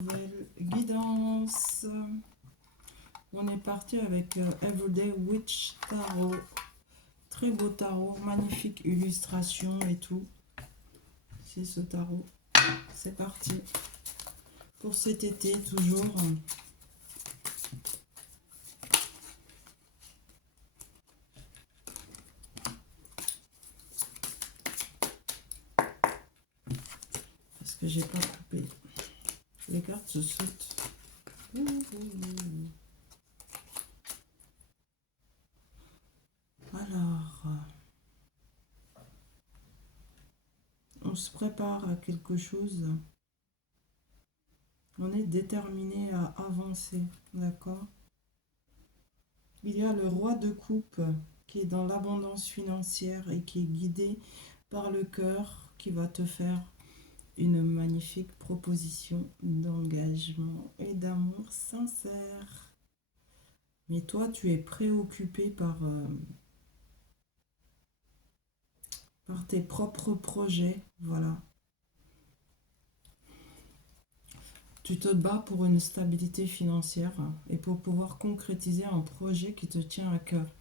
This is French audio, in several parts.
Nouvelle guidance. On est parti avec Everyday Witch Tarot. Très beau tarot, magnifique illustration et tout. C'est ce tarot. C'est parti. Pour cet été, toujours. Parce que j'ai pas coupé. Les cartes se sautent. Alors, on se prépare à quelque chose. On est déterminé à avancer, d'accord? Il y a le roi de coupe qui est dans l'abondance financière et qui est guidé par le cœur qui va te faire une magnifique proposition d'engagement et d'amour sincère. Mais toi, tu es préoccupé par tes propres projets, voilà. Tu te bats pour une stabilité financière et pour pouvoir concrétiser un projet qui te tient à cœur.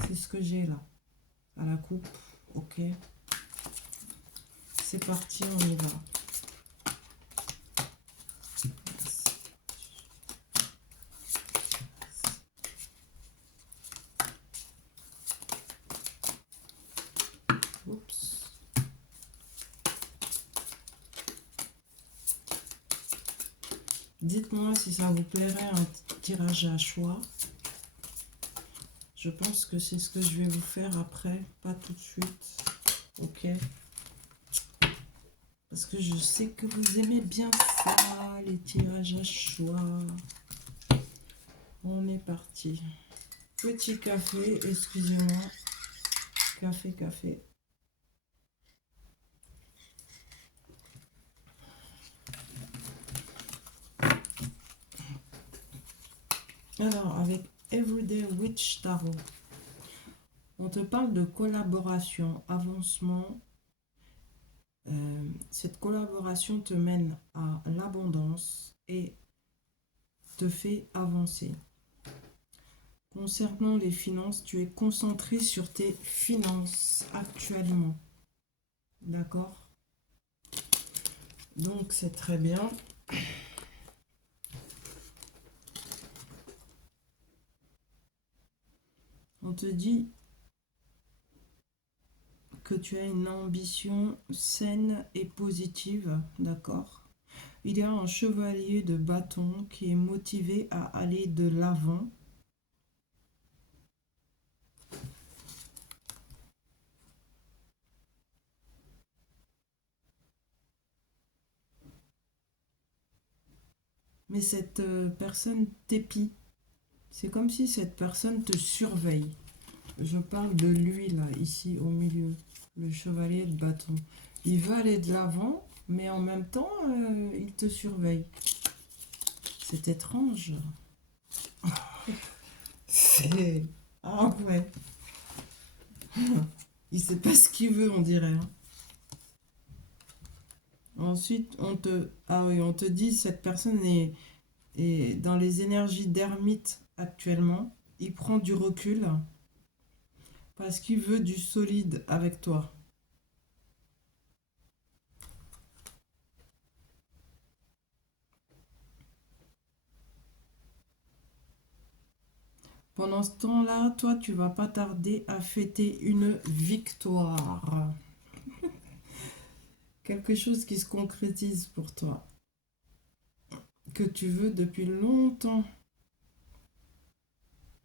C'est ce que j'ai là, à la coupe, ok. C'est parti, on y va. Oups. Dites-moi si ça vous plairait un tirage à choix. Je pense que c'est ce que je vais vous faire après, pas tout de suite. Ok. Parce que je sais que vous aimez bien ça, les tirages à choix. On est parti. Petit café, excusez-moi. Café, café. Alors, avec Everyday Witch Tarot, on te parle de collaboration, avancement. Cette collaboration te mène à l'abondance et te fait avancer. Concernant les finances, tu es concentré sur tes finances actuellement. D'accord? Donc, c'est très bien. On te dit que tu as une ambition saine et positive, d'accord? Il y a un chevalier de bâton qui est motivé à aller de l'avant. Mais cette personne t'épie. C'est comme si cette personne te surveille. Je parle de lui, là, ici, au milieu. Le chevalier de bâton. Il veut aller de l'avant, mais en même temps, il te surveille. C'est étrange. C'est... Ah ouais. Il sait pas ce qu'il veut, on dirait. Hein. Ensuite, on te dit cette personne est dans les énergies d'ermite actuellement. Il prend du recul parce qu'il veut du solide avec toi. Pendant ce temps-là, toi, tu vas pas tarder à fêter une victoire. Quelque chose qui se concrétise pour toi. Que tu veux depuis longtemps.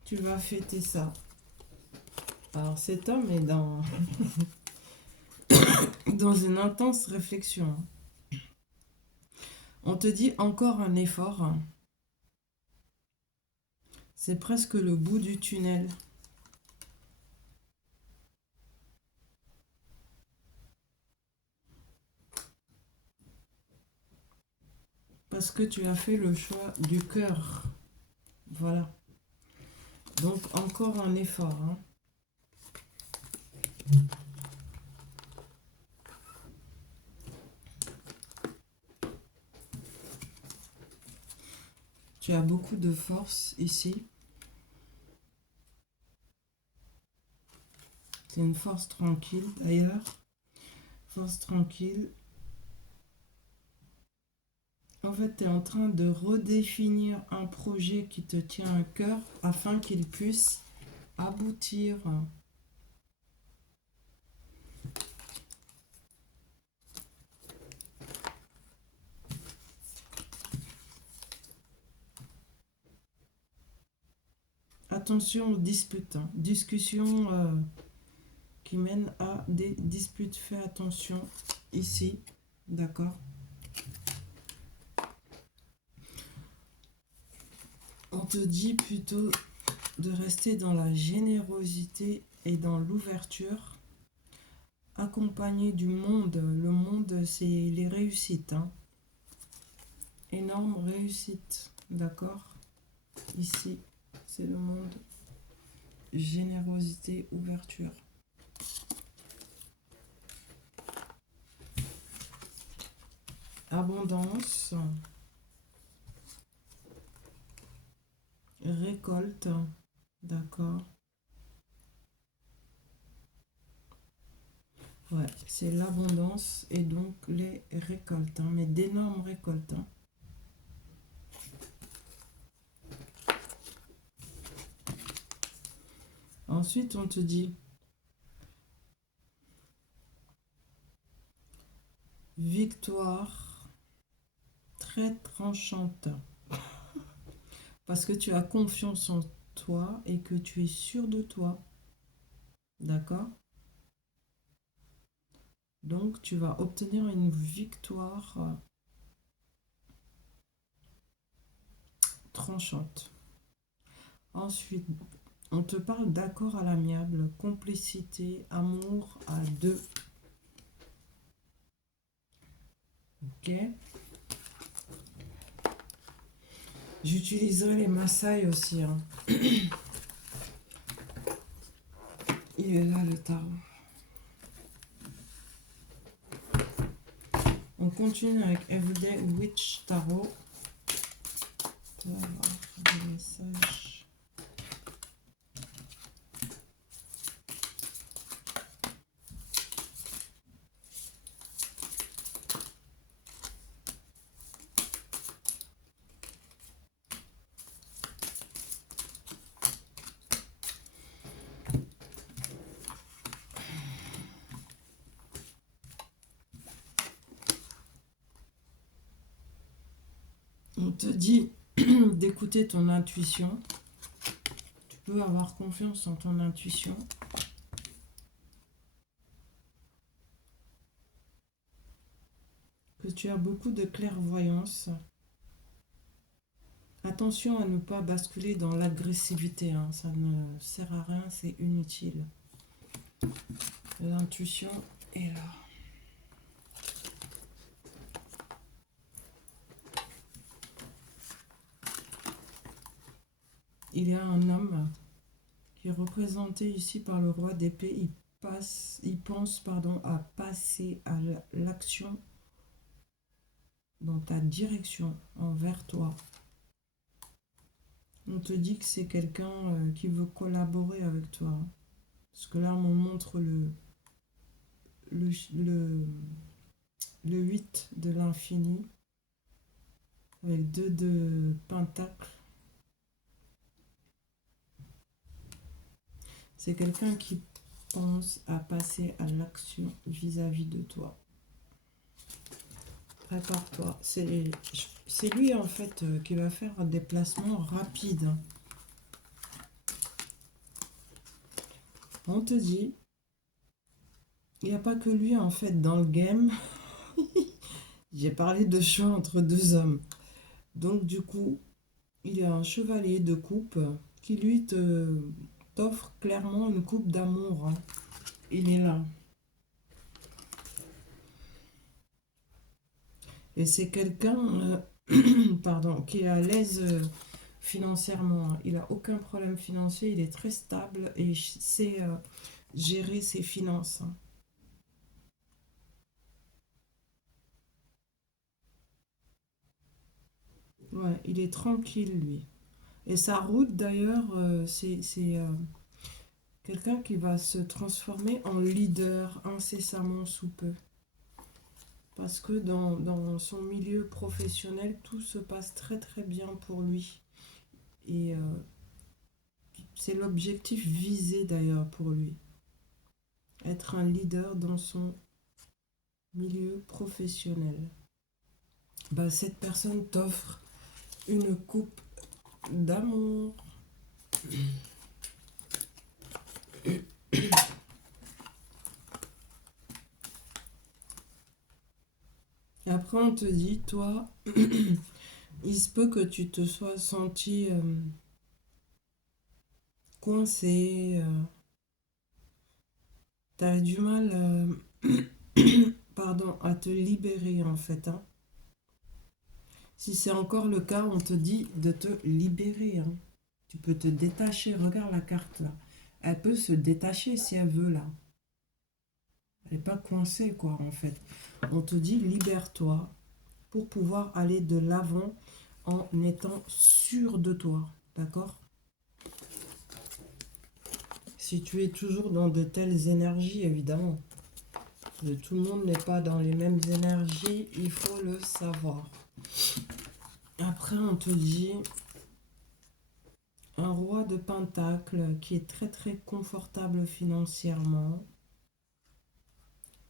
Tu vas fêter ça. Alors cet homme est dans une intense réflexion. On te dit encore un effort. C'est presque le bout du tunnel. Parce que tu as fait le choix du cœur. Voilà. Donc encore un effort. Hein. Tu as beaucoup de force ici. C'est une force tranquille d'ailleurs. Force tranquille. En fait, tu es en train de redéfinir un projet qui te tient à cœur afin qu'il puisse aboutir. Attention aux disputes, hein. Discussions qui mènent à des disputes. Fais attention ici, d'accord? On te dit plutôt de rester dans la générosité et dans l'ouverture, accompagné du monde. Le monde, c'est les réussites, hein. Énorme réussite, d'accord? Ici, c'est le monde. Générosité, ouverture. Abondance. Récolte, d'accord? Ouais, c'est l'abondance et donc les récoltes, hein, mais d'énormes récoltes, hein. Ensuite, on te dit victoire très tranchante. Parce que tu as confiance en toi et que tu es sûr de toi. D'accord? Donc, tu vas obtenir une victoire tranchante. Ensuite, on te parle d'accord à l'amiable, complicité, amour à deux. Ok? J'utiliserai les Maasai aussi, hein. Il est là le tarot. On continue avec Everyday Witch Tarot. On va voir des messages. On te dit d'écouter ton intuition. Tu peux avoir confiance en ton intuition. Que tu as beaucoup de clairvoyance. Attention à ne pas basculer dans l'agressivité, hein. Ça ne sert à rien, c'est inutile. L'intuition est là. Il y a un homme qui est représenté ici par le roi d'épée. Il pense à passer à l'action dans ta direction, envers toi. On te dit que c'est quelqu'un qui veut collaborer avec toi. Parce que là, on montre le 8 de l'infini avec 2 de pentacles. C'est quelqu'un qui pense à passer à l'action vis-à-vis de toi. Prépare-toi. C'est lui en fait qui va faire un déplacement rapide. On te dit, il n'y a pas que lui en fait dans le game. J'ai parlé de choix entre 2 hommes. Donc du coup, il y a un chevalier de coupe qui lui t'offre clairement une coupe d'amour, hein. Il est là. Et c'est quelqu'un pardon, qui est à l'aise financièrement, hein. Il n'a aucun problème financier, il est très stable et sait gérer ses finances, hein. Ouais, il est tranquille, lui. Et sa route, d'ailleurs, c'est quelqu'un qui va se transformer en leader incessamment sous peu. Parce que dans son milieu professionnel, tout se passe très très bien pour lui. Et c'est l'objectif visé d'ailleurs pour lui. Être un leader dans son milieu professionnel. Bah, cette personne t'offre une coupe d'amour. Et après, on te dit, toi, il se peut que tu te sois senti coincé, t'as du mal pardon, à te libérer en fait, hein. Si c'est encore le cas, on te dit de te libérer, hein. Tu peux te détacher, regarde la carte là. Elle peut se détacher si elle veut là. Elle n'est pas coincée quoi en fait. On te dit libère-toi pour pouvoir aller de l'avant en étant sûr de toi. D'accord? Si tu es toujours dans de telles énergies, évidemment. Tout le monde n'est pas dans les mêmes énergies, il faut le savoir. Après, on te dit un roi de pentacle qui est très très confortable financièrement,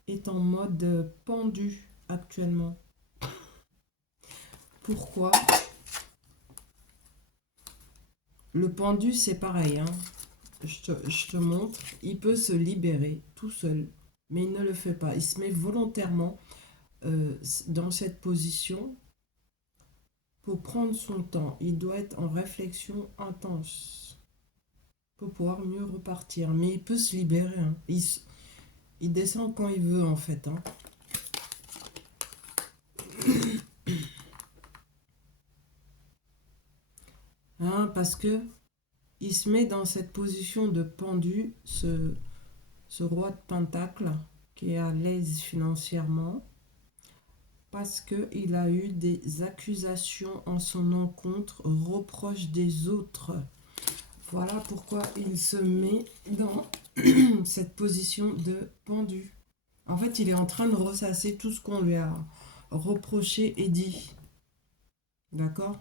est en mode pendu actuellement. Pourquoi? Le pendu, c'est pareil, hein. Je te montre. Il peut se libérer tout seul, mais il ne le fait pas. Il se met volontairement dans cette position pour prendre son temps. Il doit être en réflexion intense pour pouvoir mieux repartir. Mais il peut se libérer, hein. Il descend quand il veut, en fait, hein. Hein, parce que il se met dans cette position de pendu, ce roi de pentacle qui est à l'aise financièrement, parce qu'il a eu des accusations en son encontre, reproches des autres. Voilà pourquoi il se met dans cette position de pendu. En fait, il est en train de ressasser tout ce qu'on lui a reproché et dit. D'accord?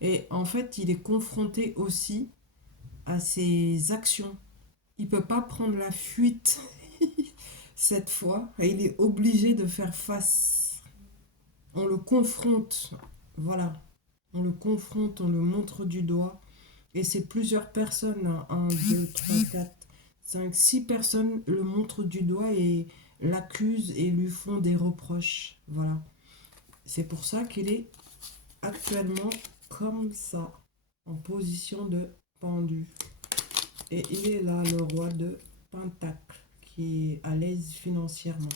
Et en fait, il est confronté aussi à ses actions. Il ne peut pas prendre la fuite cette fois et il est obligé de faire face. On le confronte, voilà. On le confronte, on le montre du doigt. Et c'est plusieurs personnes, hein. 1, 2, 3, 4, 5, 6 personnes le montrent du doigt et l'accusent et lui font des reproches. Voilà. C'est pour ça qu'il est actuellement comme ça, en position de pendu. Et il est là, le roi de Pentacle, qui est à l'aise financièrement.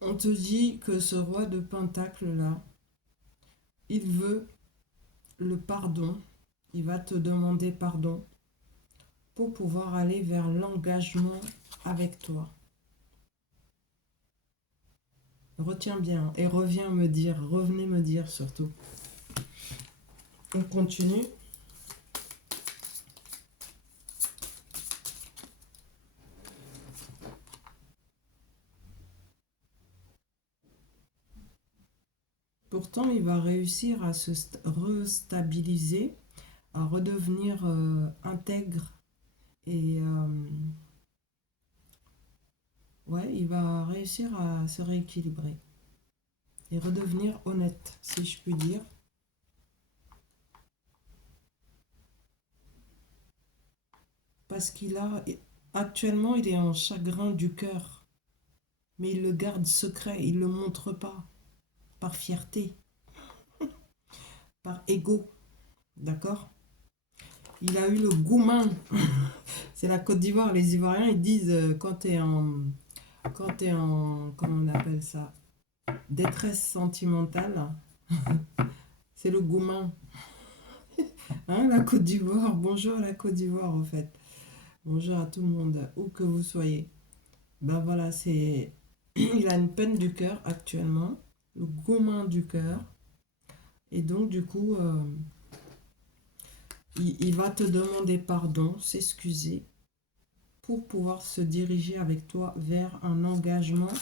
On te dit que ce roi de Pentacle là, il veut le pardon. Il va te demander pardon pour pouvoir aller vers l'engagement avec toi. Retiens bien et revenez me dire surtout. On continue. Pourtant, il va réussir à se restabiliser, à redevenir intègre et ouais, il va réussir à se rééquilibrer et redevenir honnête, si je puis dire. Parce actuellement, il est en chagrin du cœur, mais il le garde secret, il ne le montre pas, par fierté, par ego, d'accord? Il a eu le goumin. C'est la Côte d'Ivoire, les Ivoiriens, ils disent comment on appelle ça? Détresse sentimentale, c'est le goumin. Hein, la Côte d'Ivoire, bonjour la Côte d'Ivoire en fait. Bonjour à tout le monde, où que vous soyez. Ben voilà, c'est... Il a une peine du cœur actuellement, le gourmand du cœur. Et donc, du coup, il va te demander pardon, s'excuser, pour pouvoir se diriger avec toi vers un engagement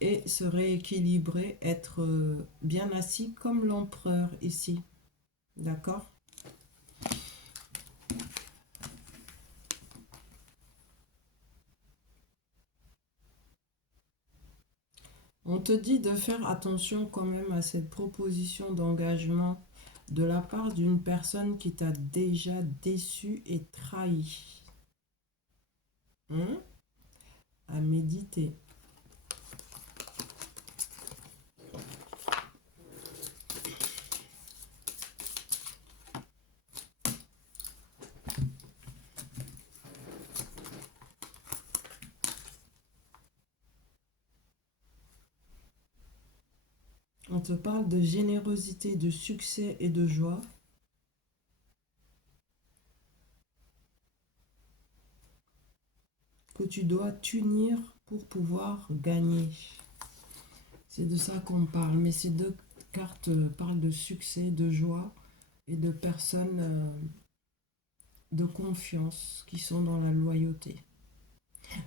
et se rééquilibrer, être bien assis comme l'empereur ici. D'accord? On te dit de faire attention quand même à cette proposition d'engagement de la part d'une personne qui t'a déjà déçu et trahi. Hein? À méditer. On te parle de générosité, de succès et de joie. Que tu dois t'unir pour pouvoir gagner. C'est de ça qu'on parle. Mais ces deux cartes parlent de succès, de joie et de personnes de confiance qui sont dans la loyauté.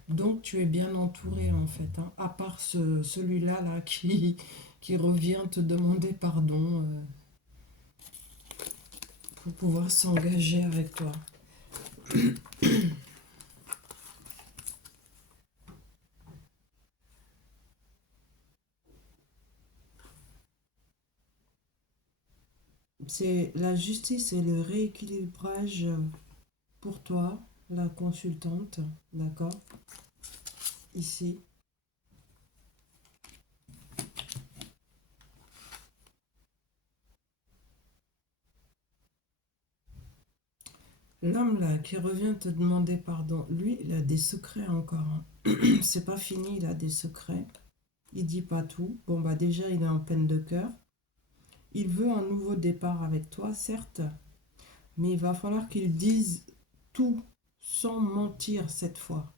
Donc tu es bien entouré en fait, hein, à part celui-là là, qui revient te demander pardon pour pouvoir s'engager avec toi. C'est la justice et le rééquilibrage pour toi, la consultante, d'accord? Ici. L'homme là qui revient te demander pardon, lui, il a des secrets encore, hein. C'est pas fini, il a des secrets. Il dit pas tout. Bon bah déjà, il est en peine de cœur. Il veut un nouveau départ avec toi, certes, mais il va falloir qu'il dise tout sans mentir cette fois.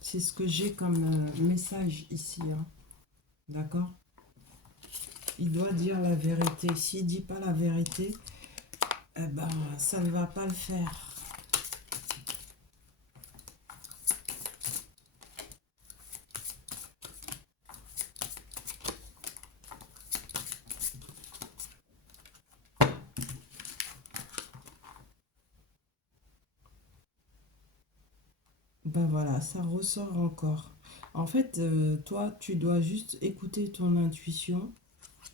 C'est ce que j'ai comme message ici, hein. D'accord? Il doit dire la vérité. S'il dit pas la vérité, eh ben, ça ne va pas le faire. Ben voilà, ça ressort encore. En fait, toi, tu dois juste écouter ton intuition.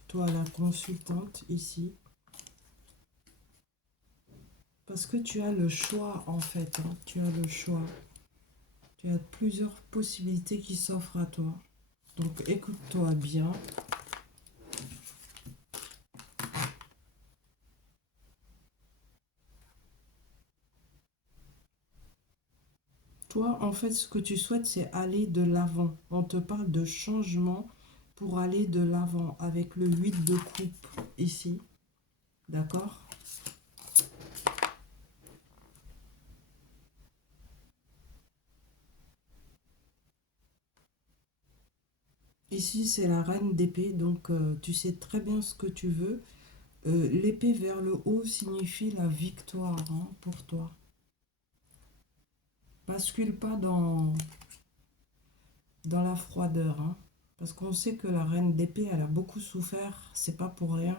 Toi, la consultante ici. Parce que tu as le choix, en fait, hein. Tu as le choix. Tu as plusieurs possibilités qui s'offrent à toi. Donc, écoute-toi bien. Toi, en fait, ce que tu souhaites, c'est aller de l'avant. On te parle de changement pour aller de l'avant avec le 8 de coupe ici. D'accord? Ici, c'est la reine d'épée, donc tu sais très bien ce que tu veux. L'épée vers le haut signifie la victoire, hein, pour toi. Bascule pas dans la froideur, hein, parce qu'on sait que la reine d'épée, elle a beaucoup souffert, c'est pas pour rien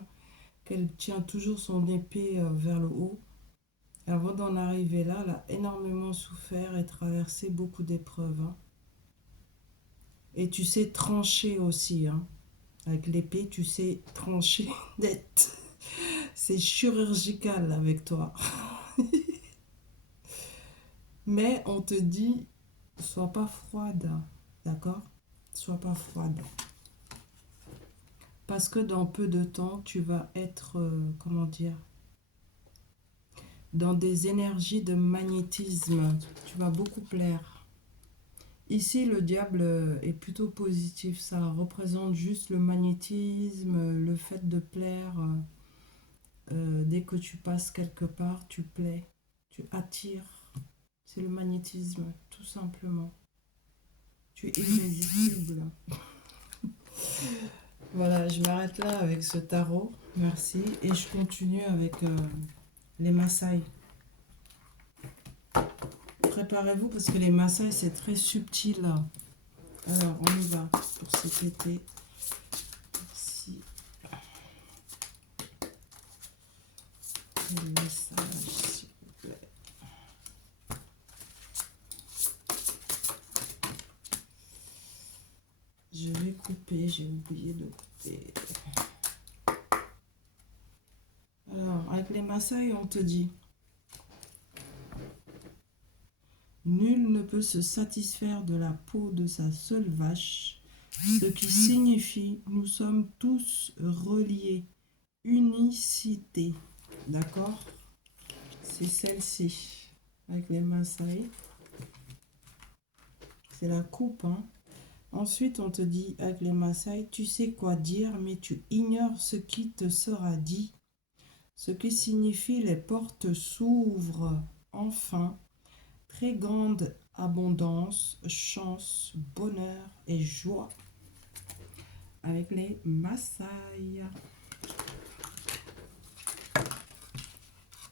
qu'elle tient toujours son épée vers le haut. Avant d'en arriver là, elle a énormément souffert et traversé beaucoup d'épreuves, hein. Et tu sais trancher aussi, hein. Avec l'épée, tu sais trancher net. C'est chirurgical avec toi. Mais on te dit, sois pas froide, d'accord? Sois pas froide. Parce que dans peu de temps, tu vas être, comment dire, dans des énergies de magnétisme. Tu vas beaucoup plaire. Ici, le diable est plutôt positif. Ça représente juste le magnétisme, le fait de plaire. Dès que tu passes quelque part, tu plais, tu attires. C'est le magnétisme, tout simplement. Tu es irrésistible. Voilà, je m'arrête là avec ce tarot. Merci. Et je continue avec les Maasai. Préparez-vous parce que les Maasai, c'est très subtil. Alors, on y va pour cet été. Merci. Le message, s'il vous plaît. Je vais couper, j'ai oublié de couper. Alors, avec les Maasai, on te dit: nul ne peut se satisfaire de la peau de sa seule vache, ce qui signifie nous sommes tous reliés. Unicité. D'accord? C'est celle-ci. Avec les Maasai. C'est la coupe, hein. Ensuite, on te dit avec les Maasai, tu sais quoi dire, mais tu ignores ce qui te sera dit. Ce qui signifie les portes s'ouvrent enfin. Très grande abondance, chance, bonheur et joie. Avec les Maasai.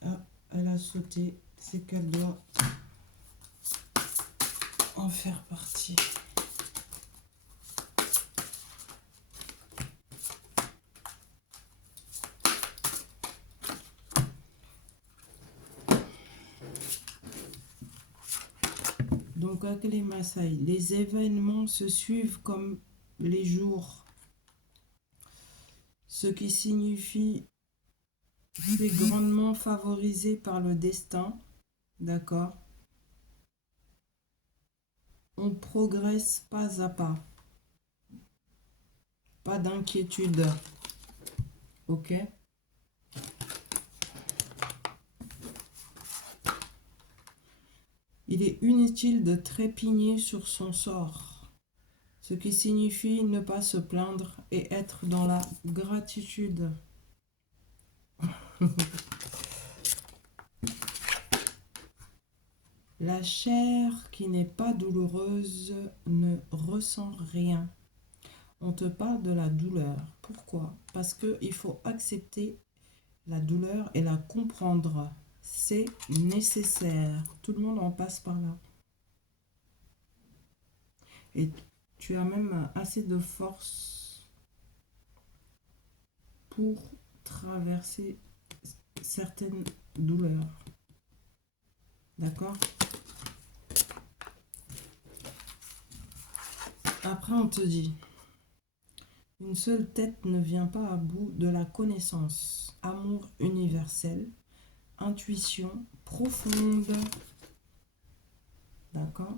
Ah, elle a sauté. C'est qu'elle doit en faire partie. Donc avec les Maasai, les événements se suivent comme les jours, ce qui signifie tu es grandement favorisé par le destin, d'accord? On progresse pas à pas, pas d'inquiétude, ok? Il est inutile de trépigner sur son sort, ce qui signifie ne pas se plaindre et être dans la gratitude. La chair qui n'est pas douloureuse ne ressent rien. On te parle de la douleur. Pourquoi? Parce qu'il faut accepter la douleur et la comprendre. C'est nécessaire. Tout le monde en passe par là. Et tu as même assez de force pour traverser certaines douleurs. D'accord? Après, on te dit, une seule tête ne vient pas à bout de la connaissance. Amour universel, intuition profonde. D'accord?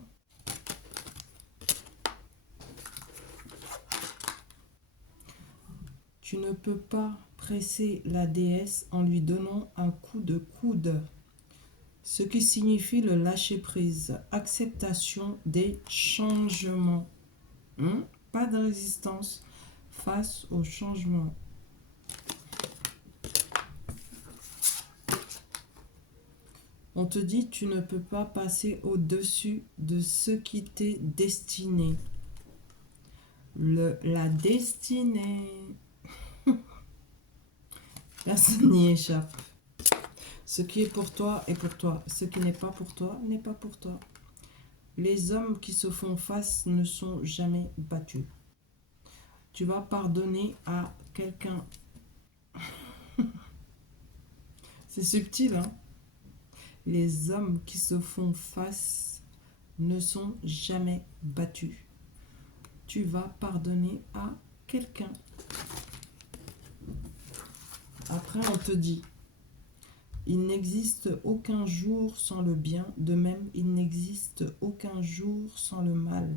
Tu ne peux pas presser la déesse en lui donnant un coup de coude. Ce qui signifie le lâcher-prise, acceptation des changements. Pas de résistance face aux changements. On te dit tu ne peux pas passer au-dessus de ce qui t'est destiné. La destinée. Personne n'y échappe. Ce qui est pour toi est pour toi. Ce qui n'est pas pour toi n'est pas pour toi. Les hommes qui se font face ne sont jamais battus. Tu vas pardonner à quelqu'un. C'est subtil, hein? Les hommes qui se font face ne sont jamais battus. Tu vas pardonner à quelqu'un. Après, on te dit, il n'existe aucun jour sans le bien, de même, il n'existe aucun jour sans le mal.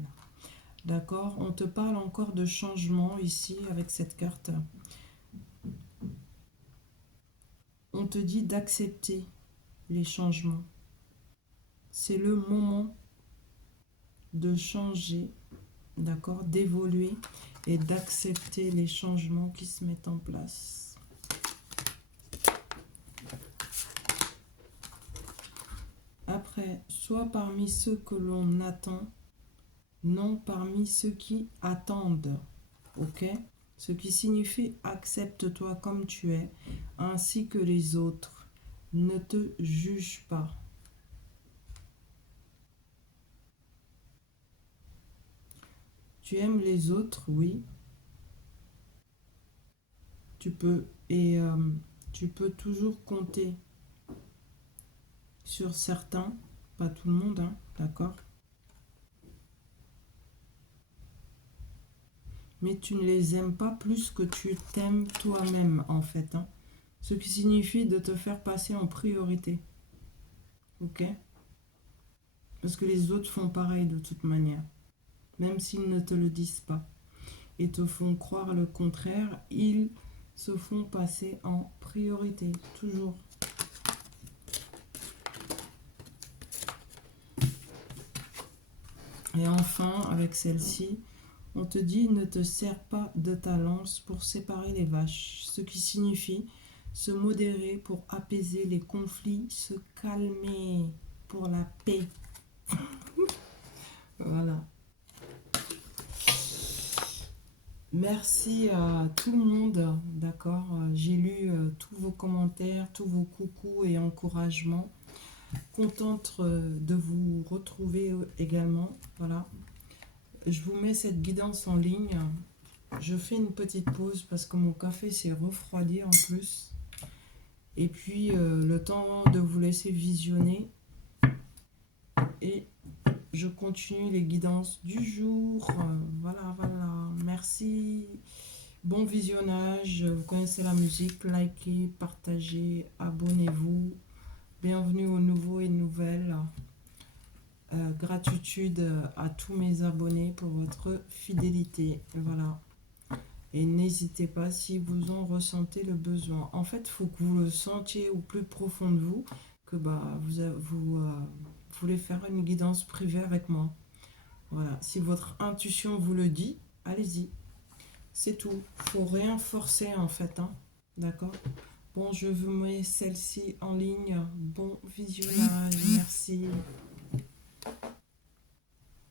D'accord? On te parle encore de changement ici avec cette carte. On te dit d'accepter les changements. C'est le moment de changer, d'accord? D'évoluer et d'accepter les changements qui se mettent en place. Après, sois parmi ceux que l'on attend, non parmi ceux qui attendent. Ok? Ce qui signifie accepte-toi comme tu es, ainsi que les autres. Ne te juge pas. Tu aimes les autres, oui. Tu peux tu peux toujours compter sur certains, pas tout le monde, hein, d'accord? Mais tu ne les aimes pas plus que tu t'aimes toi-même, en fait, hein. Ce qui signifie de te faire passer en priorité, ok? Parce que les autres font pareil de toute manière, même s'ils ne te le disent pas et te font croire le contraire, ils se font passer en priorité, toujours. Et enfin, avec celle-ci, on te dit ne te sers pas de ta lance pour séparer les vaches, ce qui signifie se modérer pour apaiser les conflits, se calmer pour la paix. Voilà. Merci à tout le monde, d'accord. J'ai lu tous vos commentaires, tous vos coucous et encouragements. Contente de vous retrouver également. Voilà. Je vous mets cette guidance en ligne. Je fais une petite pause parce que mon café s'est refroidi en plus. Et puis le temps de vous laisser visionner. Et je continue les guidances du jour. Voilà, voilà. Merci. Bon visionnage. Vous connaissez la musique. Likez, partagez, abonnez-vous. Bienvenue aux nouveaux et nouvelles. Gratitude à tous mes abonnés pour votre fidélité. Voilà. Et n'hésitez pas si vous en ressentez le besoin. En fait, il faut que vous le sentiez au plus profond de vous, que vous voulez faire une guidance privée avec moi. Voilà. Si votre intuition vous le dit, allez-y. C'est tout. Faut rien forcer en fait, hein. D'accord? Bon, je vous mets celle-ci en ligne. Bon visionnage. Merci.